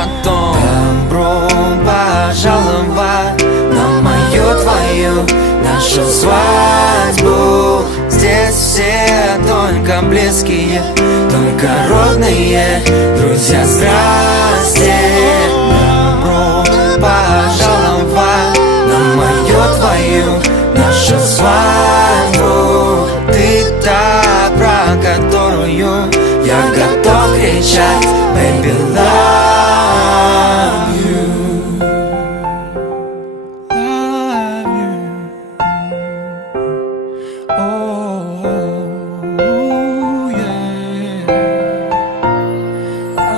потом. Добро пожаловать на мою, твою, нашу свадьбу. Здесь все только близкие, только родные друзья. Здрасте. Добро пожаловать на мою, твою, нашу свадьбу. Ты та, про которую я готов кричать: Baby, love you, love you. Oh, yeah. Oh.